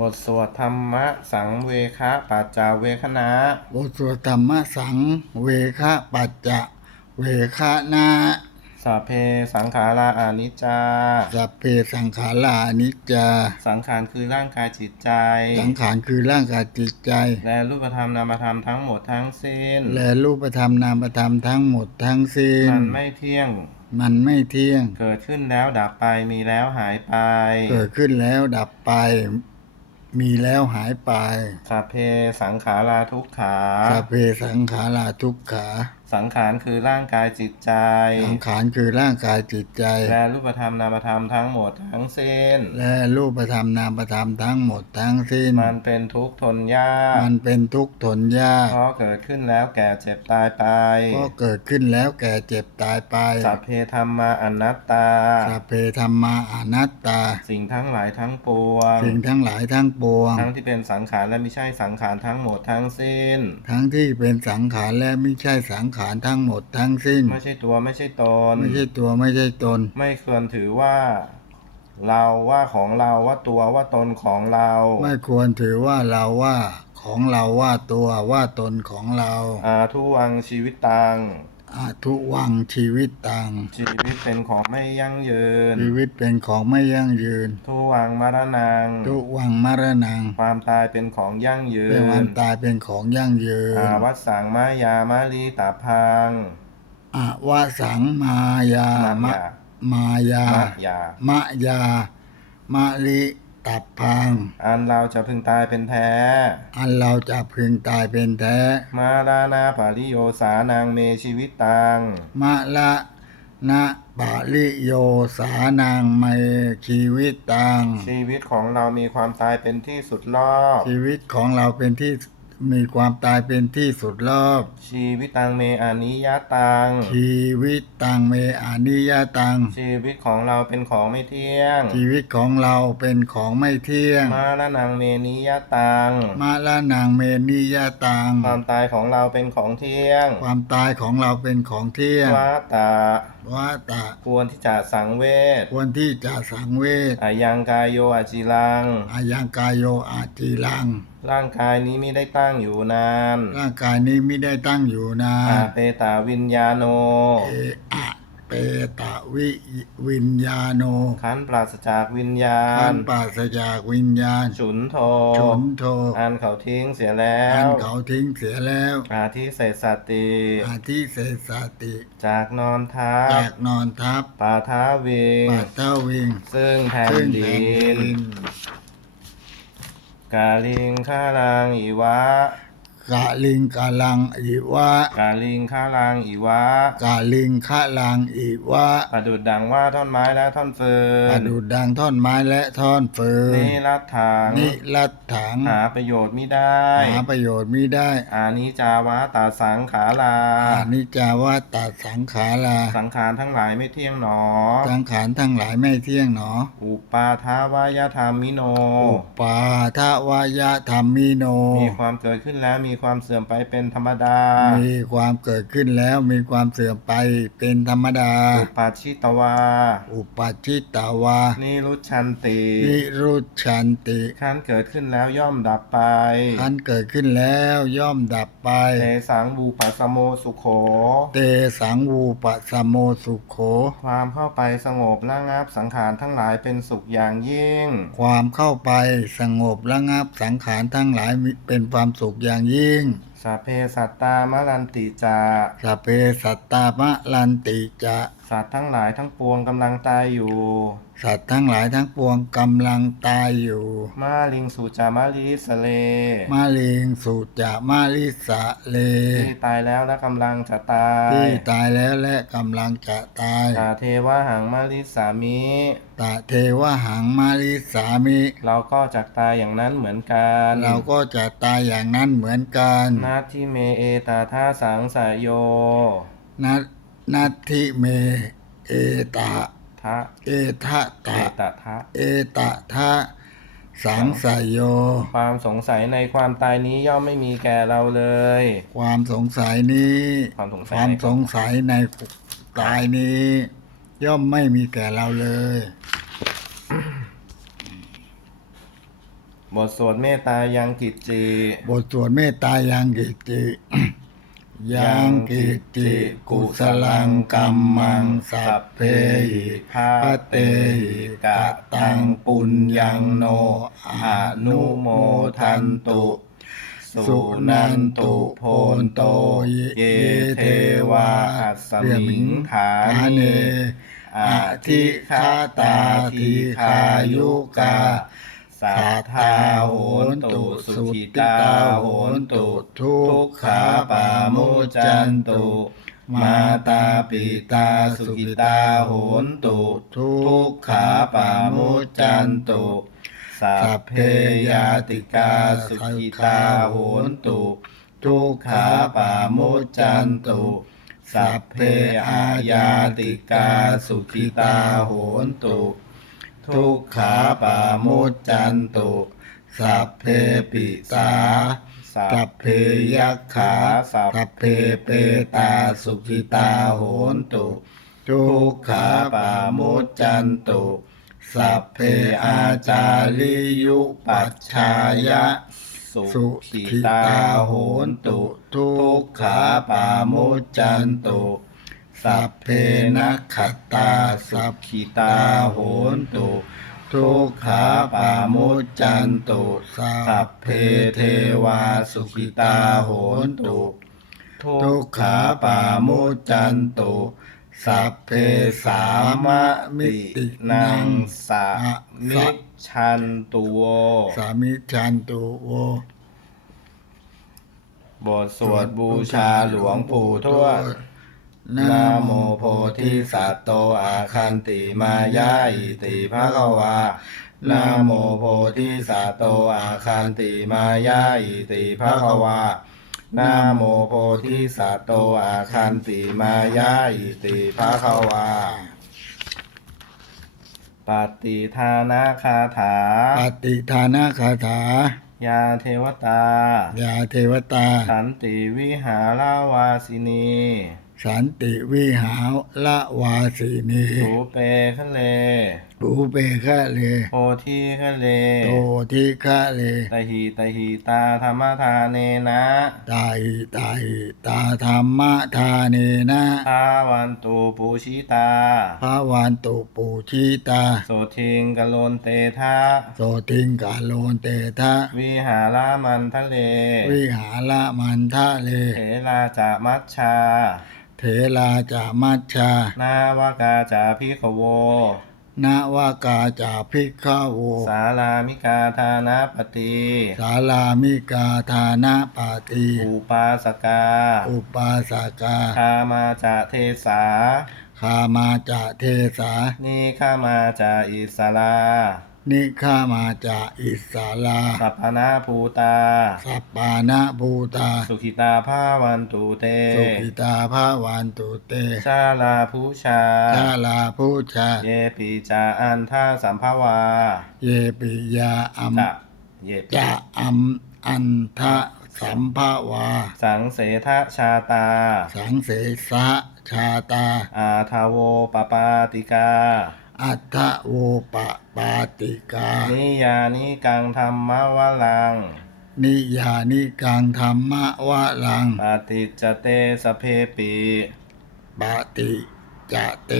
บทสวดธรรมะสังเวคะปัจจาเวคณะบทสวดธรรมสังเวคะปัจจะเวคะนาสัพเพสังขาราอานิจจา สัพเพสังขารานิจจา สังขารคือร่างกายจิตใจ สังขารคือร่างกายจิตใจ และรูปธรรมนามธรรมทั้งหมดทั้งสิ้น และรูปธรรมนามธรรมทั้งหมดทั้งสิ้น มันไม่เที่ยงมันไม่เที่ยง เกิดขึ้นแล้วดับไปมีแล้วหายไป เกิดขึ้นแล้วดับไป มีแล้วหายไป สัพเพสังขาราทุกขา สัพเพสังขาราทุกขา สังขารคือร่างกายจิตใจ สังขารคือร่างกายจิตใจ และรูปธรรมนามธรรมทั้งหมดทั้งสิ้น และรูปธรรมนามธรรมทั้งหมดทั้งสิ้น มันเป็นทุกข์ทนยาก มันเป็นทุกข์ทนยาก เพราะเกิดขึ้นแล้วแก่เจ็บตายไปก็เกิดขึ้นแล้วแก่เจ็บตายไป สัพเพธรรมาอนัตตา สัพเพธรรมาอนัตตา สิ่งทั้งหลายทั้งปวง สิ่งทั้งหลายทั้งปวง ทั้งที่เป็นสังขารและไม่ใช่สังขารทั้งหมดทั้งสิ้น ทั้งที่เป็นสังขารและไม่ใช่สังขารทั้งหมดทั้งสิ้น ไม่ใช่ตัวไม่ใช่ตน ไม่ใช่ตัวไม่ใช่ตน ไม่ควรถือว่า เราว่าของเราว่าตัวว่าตนของเรา ไม่ควรถือว่าเราว่าของเราว่าตัวว่าตนของเรา อาทุวังชีวิตตัง อาทุวังชีวิตตัง ชีวิตเป็นของไม่ยั่งยืน ชีวิตเป็นของไม่ยั่งยืน ทุวังมรณังทุวังมรณังความตายเป็นของยั่งยืเป็นนวันตายเป็นของยั่งยืนอาวัสสังมายามาลีตาพังอาวาสังมายามมะมายามะยามะยามะลิ ตับพัง อันเราจะพึงตายเป็นแท้ อันเราจะพึงตายเป็นแท้ มาลานาปาริโยสานางเมชีวิตตัง มะละนะปาลิโยสานังไมชีวิตตัง ชีวิตของเรามีความตายเป็นที่สุดรอบ ชีวิตของเราเป็นที่ มีความตายเป็นที่สุดรอบ ชีวิตตังเมอานิยตัง ชีวิตตังเมอานิยตัง ชีวิตของเราเป็นของไม่เที่ยง ชีวิตของเราเป็นของไม่เที่ยง มาลานังเมนิยตัง มาละนางเมนิยตัง ความตายของเราเป็นของเที่ยง ความตายของเราเป็นของเที่ยงวาตา ว่าตะ ควรที่จะสังเวชควรที่จะสังเวชอายังกายโยอาจิลัง อายังกายโยอาจีลัง ร่างกายนี้ไม่ได้ตั้งอยู่นาน ร่างกายนี้ไม่ได้ตั้งอยู่นาอานเปตาวิญญาโนเออะเปตะ วิวิญญาโนขันธ์ปราศจากวิญญาท่าณนปราศจากวิญญาณฉุนโทฉุนโทอันเขาทิ้งเสียแล้อัวนเขาทิ้งเสียแล้ว อาทิเศษสติ อาทิเศษสติ จากนอนทัแจบกนอนทับปาท้าวิง ปัดเท้าวิงซึ่งแผ่นขึ้นดิแผ่นดิน นกาลิงข้าลังอีวะ กะลิงกะลังอีวะกาลิงข้าลังอีวะกะลิงคะลังอีวะประดุดดังว่าท่อนไม้และท่อนฟืปนดูดดังท่อนไม้และท่อนฟืนนิรัตถังนิรัตถังหาประโยชน์ไม่ได้หาประโยชน์มิได้ อานิจาวะตาสังขาราอานิจจาวาตาสังขาราสังขารทั้งหลายไม่เที่ยงหนอ สังขารทั้งหลายไม่เที่ยงหนอ อุปาทาวายธรรมิโน อุปาทวายะธรรมิโน มีความเกิดขึ้นแล้วมีความเสื่อมไปเป็นธรรมดา มีความเกิดขึ้นแล้วมีความเสื่อมไปเป็นธรรมดา อุปาชิตวา อุปาจิตตาวา นิรุชันติ นิรุชันติขั้นเกิดขึ้นแล้วย่อมดับไปอันเกิดขึ้นแล้วย่อมดับไป เตสังบูปัสสโมสุโข เตสังวูปะสมโมสุโข ความเข้าไปสงบระงับสังขารทั้งหลายเป็นสุขอย่างยิ่ง ความเข้าไปสงบระงับสังขารทั้งหลายมีเป็นความสุขอย่างยิ่งองสัพเพสัตตามรันติจาสัพเพสัตตามะลันติจะสัตว์ทั้งหลายทั้งปวงกำลังตายอยู่ สัตว์ทั้งหลายทั้งปวงกำลังตายอยู่ มาลิงสุจามาลิสเลมาลิงสุจะมาลิสะเลที่ตายแล้วและกำลังจะตายที่ตายแล้วและกำลังจะตายตาเทวะหังมาลิสามิตะเทวหังมาลิสามิ เราก็จักตายอย่างนั้นเหมือนกัน เราก็จะตายอย่างนั้นเหมือนกันนาทิเมเอตาท่าสังสายโยนัตนัตทิเมเอตะทะเอทะเอตะตทะเอตะทะสังสยโย ความสงสัยในความตายนี้ย่อมไม่มีแก่เราเลย ความสงสัยนี้ ความสงสัควายมในสงสัยในกายนี้ ย่อมไม่มีแก่เราเลย บบทสวดเมตตายังกิจจีบทสวดเมตตายังกิจิยังกิจิกุสลังกัมมังสัพเพหิพะเตหิกะตังปุญญังโนอนุโมทันตุสุนันตุโพนโตเยเทวาอัสมิงฐาเนอาทิคาตาทิคายุกา สัทธาโหนตุสุขิตาโหนตุทุกขาปามุจันตุ มาตาปิตาสุขิตาโหนตุทุกขาปามุจันตุสัพเพยาติกาสุขิตาโหนตุทุกขาปามุจันตุสัพเพอาญาติกาสุขิตาโหนตุ ทุกขาปามุจจันตุสัพเพปิสาสัพเพยักขาสัพเพเปตาสุขิตาโหนตุทุกขาปามุจจันตุสัพเพอาจาริยุปัชชายะ สุขิตาโหนตุ ทุกขาปามุจจันตุ สัพเพนักขตาสัพขิตาโหนตุทุกขาปามุจจันตุสัพเพเทวาสุขิตาโหนตุทุกขาปามุจจันตุสัพเพสามะมิตินังสามิชันตุโวสามิจันตุโวบทสวดบูชาหลวงปู่ทวด นะนะโมโมโพธิสัตว์โตอาคันติมายาอิติภะคะวานะโมโพธิสัตว์โตอาคันติมายาอิติภะคะวานะโมโพธิสัตว์โตอาคันติมายาอิติภะคะวาปฏิทานาคาถา ปฏิทานาคาถา ยาเทวตา ยาเทวตา สันติวิหารวาสินี สันติวิหาละวาสีนีสูเปคะเล รูเปคะเลโพธิคะเล โตทิคะเลตหิตหิตาธรรมทานเนนะตาหิตาหิตาธรรมทาเนนะทาวันตุปูชิตา พระวันตุปูชิตา โสทิงกะโลนเตทะโสติงกาโลนเตทะ วิหารามันทะเล วิหาละมันทะเล เถลาจะมัชชา เถลาจามัชชานาวากาจาพิขโว นวากาจาภิกขโว สาลามิกาธานาปฏิสาลามิกาธานาปาติอุปาสกาอุปาสกาคามาจะเทสา คามาจาเทสานิข้ามาจะอิสลา นิข้ามาจาอิสาลาสัพพนาภูตา สัปปานะภูตา สุขิตาภาวันตุเต สุขิตาภาวันตุเต ชาลาภูชา ชาลาผู้ชา เยปีจาอันท่าสัมภาวา เยปิยาอัมจะเยปิจะอัมอันทะสัมภาวา สังเสทะชาตา สังเสสะชาตา อาทาโวปปาติกา อัตถโวปะปาติกา นิยานิกังธรรมวลัง นิยานิกังธรรมะวะลัง ปฏิจจเตสเพปิปฏิ จะเต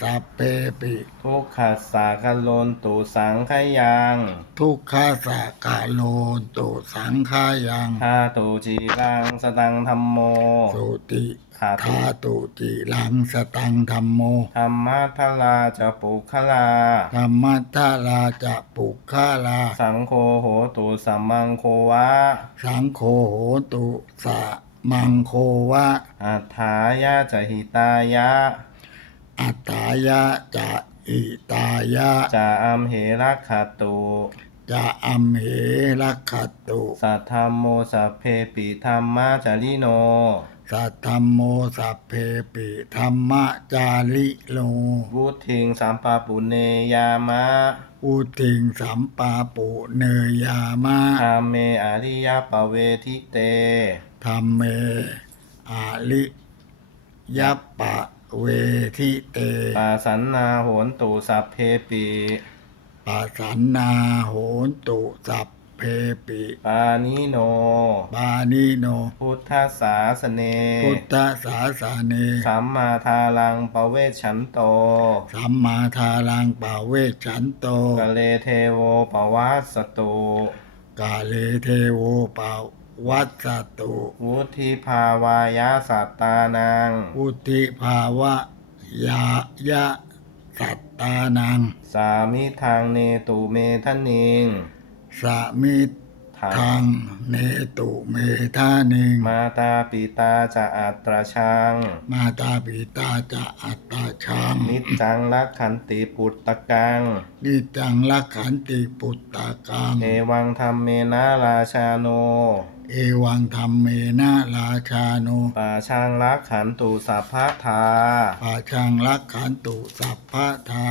สัพเพปิ ทุกขัสสะคโลนตุสังขยัง ทุกขาสะกาโลนตุสังขายังทาตุจีรังสตังธรรมโม สุติขาตุทาตุจิลังสตังธรรมโมธรรมะทลาจะปุคลา ธรรมทาลาจะปุคาลา สังโฆโหตุสัมมังโควะสังโฆโหตุสะมังโควะ อัฏฐายะจะหิตายะ อัตตายะจะอิตายะจะอัมเหรักขตุจะอัมเหรักขตุสัทธมโมสัพเพปิธรรมะจาริโน สัทธมโมสัพเพปิธรรมจาริโลวุทิงสัมปะปุเนยามะอุทิงสัมปาปุเนยามะธรรมเมอริยปเวทิเตธรรมเมอาลิยัปปะ เวทิเตปาสันนาโหนตุสัพเพปิปาสันนาโหนตุสัพเพปิปานิโน ปานิโน พุทธศาสเน พุทธศาสเน สัมมาทาลังปเวชฉันโต สัมมาทารังปาเวชฉันโตกะเลเทโวปวัสสตุกาเลเทโวปา วัสสตุ วุธิภาวายาสัตตานัง อุติภาวะยายะสัตตานัง สามิทางเนตุเมทนิงสามิ ทางเนตุเมธานิงมาตาปิตาจะอัตราชัง มาตาปิตาจะอัตตาชัง นิจจังลักขันติปุตตะกัง นิจังลักขันติปุตตากัง เอวังธรรมเมนะราชาโนเอวังธรรมเมนะราชาโนปาช่างลักขันตุสัพพะทาปาชังลักขันตุสัพพะทา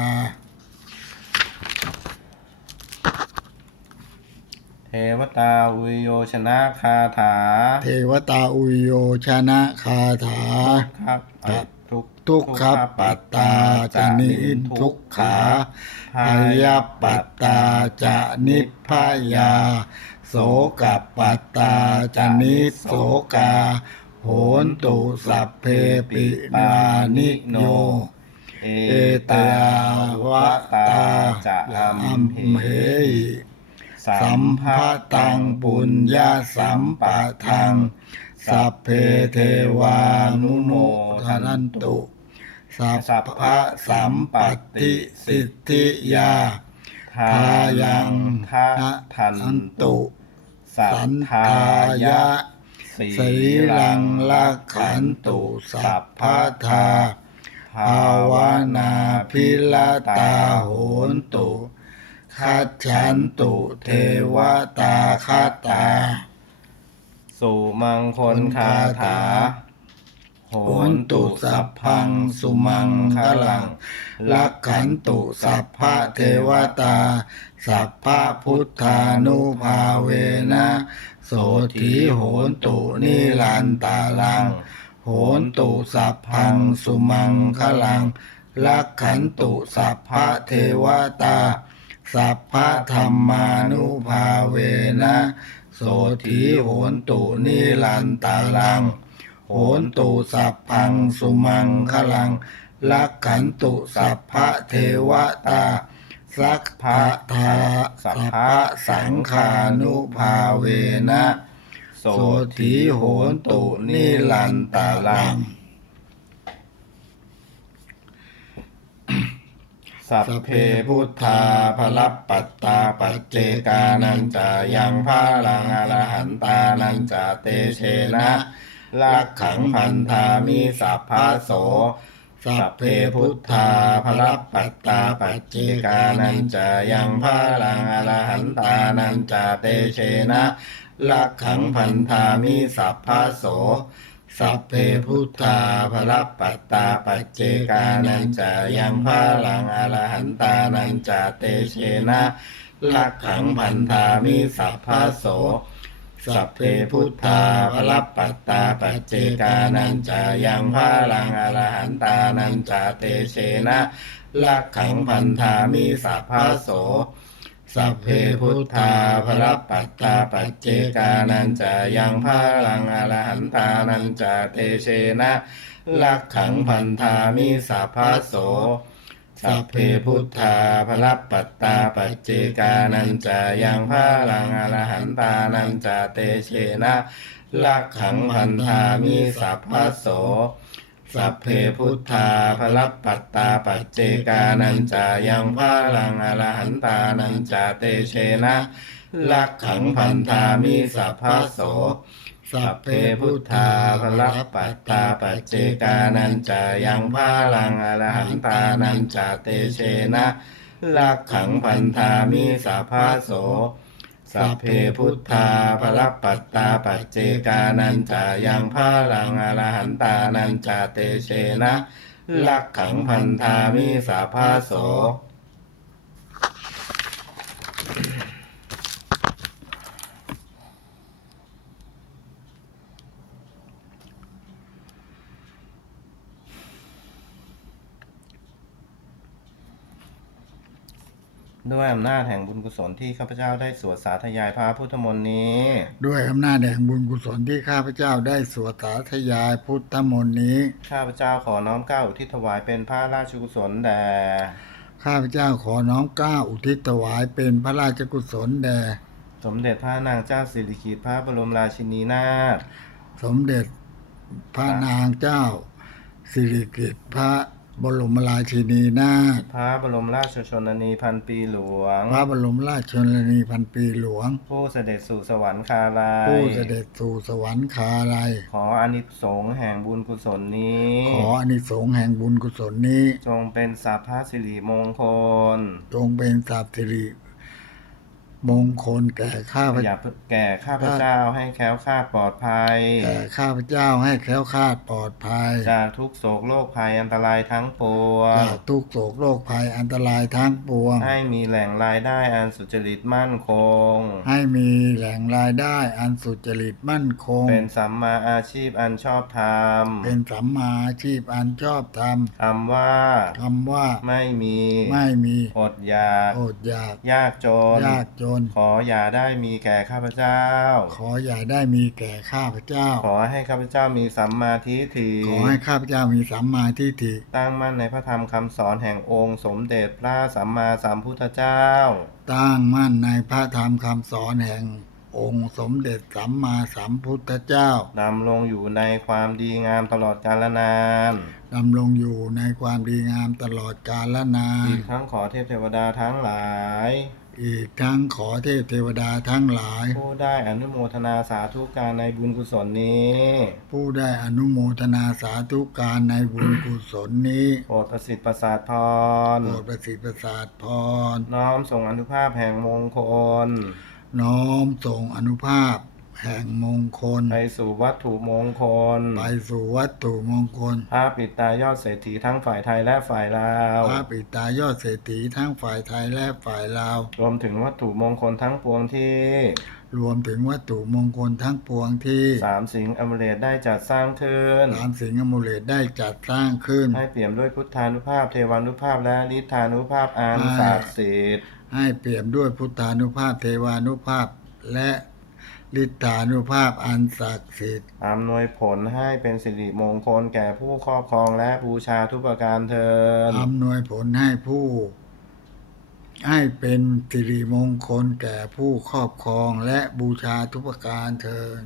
เทวตาวิโยชนะคาถา เทวตาอุยโยชนะคาถาครับครับทุกทุกขปัตตาจะนิทุกขาพยปัตตาจะนิพพายา โสกปัตตาจะนิโสกา โหนตุสัพเพปินานิโยเอเอตาวะตาจะอัอัมมเหเหหิ สัมภะตังปุญญาสัมปะทัง สัพเพเทวานุโมทนันตุ สัพพะสัมปติสิทธิยา ทายังทะทันตุ สัสัทนธาทายะสีสีลังลักขันตุสัพพะทาภาวนาพิลตาโหนตุ คัจฉันตุเทวตาคาตา สุมังคลคาถาโหโหนตุสัพพังสุมังคลังลักขันตุสัพพะเทวตา สัพพะพุทธานุภาเวนะโสถีโหนตุนิลันตาลัง โหนตุสัพพังสุมังคลังลักขันตุสัพพะเทวตา สัพพะธรรมานุภาเวนะโสถีโหนตุนิลันตาลัง โหนตุสัพพังสุมังคลังลักขันตุสัพพะเทวตาสักพะทาสัพพะสังขานุภาเวนะ โสโสถีโหนตุนิลันตาลัง สัพเพพุทธาพลับปัตตาปัจเจกานันจะยังพาลังอรหันตานันจะเตเชนะลักขังพันธามิสัพพะโสสัพเพพุทธาพลับปัตตาปัจเจกานันจะยังพาลังอรหันตานันจะเตเชนะลักขังพันธามิสัพพะโส สัพเพพุทธาพระปัตตาปัจเจกานันจะยังพาลังอรหันตานันจเตเชนะลักขังพันธามิสัพพะโส สัพเพพุทธาพระปัตตาปัจเจกานันจะยังพาลังอรหันตานันจเตเชนะลักขังพันธามิสัพพะโส สัพเพพุทธาพรปัตตาปัจเจกานันจะยังพาลังอรหันตานันจะเตเชนะลักขังพันธามิสัพพะโสสัพเพพุทธาพรปัตตาปัจเจกานันจะยังพาลังอรหันตานันจะเตเชนะลักขังพันธามิสัพพะโส สัพเพพุทธาพระปัตตาปัจเจกานันจะยังพาลังอรหันตานันจะเตเชนะลักขังพันธามิสัพพะโสสัพเพพุทธาพระปัตตาปัจเจกานันจะยังพาลังอรหันตานันจะเตเชนะลักขังพันธามิสัพพะโส สัพเพพุทธาภระปัตตาปัจเจกานันจายังพาลังอรหันตานันจาเตเชนะลักขังพันธามิสัพพะโส ด้วยอำนาจแห่งบุญกุศลที่ข้าพเจ้าได้สวดสาธยายพระพุทธมนต์นี้ ด้วยอำนาจแห่งบุญกุศลที่ข้าพเจ้าได้สวดสาธยายพุทธมนต์นี้ ข้าพเจ้าขอน้อมเกล้าอุทิศถวายเป็นพระราชกุศลแด่ ข้าพเจ้าขอน้อมเกล้าอุทิศถวายเป็นพระราชกุศลแด่ สมเด็จพระนางเจ้าสิริกิติ์พระบรมราชินีนาถ สมเด็จพระนางเจ้าสิริกิติ์พระ บรมราชินีนาถพระบรมราชชนนีพันปีหลวง พระบรมราชชนนีพันปีหลวง ผู้เสด็จสู่สวรรคาลัยผู้เสด็จสู่สวรรคาลัยขออานิสงส์แห่งบุญกุศลนี้ ขออานิสงส์แห่งบุญกุศลนี้ จงเป็นสัพพสิริมงคล จงเป็นสัพสิริ มงคลแก่ข้าพอเจ้าย่าแก่ข้าพเจ้าให้แคล้วคลาดปลอดภัย แก่ข้าพเจ้าให้แคล้วคลาดปลอดภัย จากทุกโศกโรคภัยอันตรายทั้งปวง จากทุกโศกโรคภัยอันตรายทั้งปวง ให้มีแหล่งรายได้อันสุจริตมั่นคง ให้มีแหล่งรายได้อันสุจริตมั่นคง เป็นสัมมาอาชีพอันชอบธรรม เป็นสัมมาอาชีพอันชอบธรรมคำว่าคำว่าไม่มี ไม่มี อดอยาก อดอยาก ยากจน ยากจนขออย่าได้มีแก่ข้าพเจ้า ขออย่าได้มีแก่ข้าพเจ้า ขอให้ข้าพเจ้ามีสัมมาทิฏฐิ ขอให้ข้าพเจ้ามีสัมมาทิฏฐิ ตั้งมั่นในพระธรรมคำสอนแห่งองค์สมเด็จพระสัมมาสัมพุทธเจ้า ตั้งมั่นในพระธรรมคำสอนแห่งองค์สมเด็จสัมมาสัมพุทธเจ้า ดำรงอยู่ในความดีงามตลอดกาลนาน ดำรงอยู่ในความดีงามตลอดกาลนาน อีกทั้งขอเทพเทวดาทั้งหลาย อีกทั้งขอเทพเทวดาทั้งหลาย ผู้ได้อนุโมทนาสาธุการในบุญกุศลนี้ ผู้ได้อนุโมทนาสาธุการในบุญกุศลนี้โปรดประสิทธิ์ประสาทพรโปรดประสิทธิ์ประสาทพรน้อมส่งอนุภาพแห่งมงคล น้อมส่งอนุภาพ แห่งมงคล ไปสู่วัตถุมงคล ไปสู่วัตถุมงคล พระปิดตายอดเศรษฐีทั้งฝ่ายไทยและฝ่ายลาว พระปิตายอดเศรษฐีทั้งฝ่ายไทยและฝ่ายลาว รวมถึงวัตถุมงคลทั้งปวงที่รวมถึงวัตถุมงคลทั้งปวงที่สามสิงห์อมเรตได้จัดสร้างขึ้นสามสิงห์อมูเลตได้จัดสร้างขึ้น ให้เปี่ยมด้วยพุทธานุภาพ เทวานุภาพและฤทธานุภาพอันให้ศักดิ์สิทธิ์ให้เปี่ยมด้วยพุทธานุภาพเทวานุภาพและ ฤทธานุภาพอันศักดิ์สิทธิ์อำนวยผลให้เป็นสิริมงคลแก่ผู้ครอบครองและบูชาทุกประการเทินอำนวยผลให้ผู้ ให้เป็นสิริมงคลแก่ผู้ครอบครองและบูชาทุกประการเทิน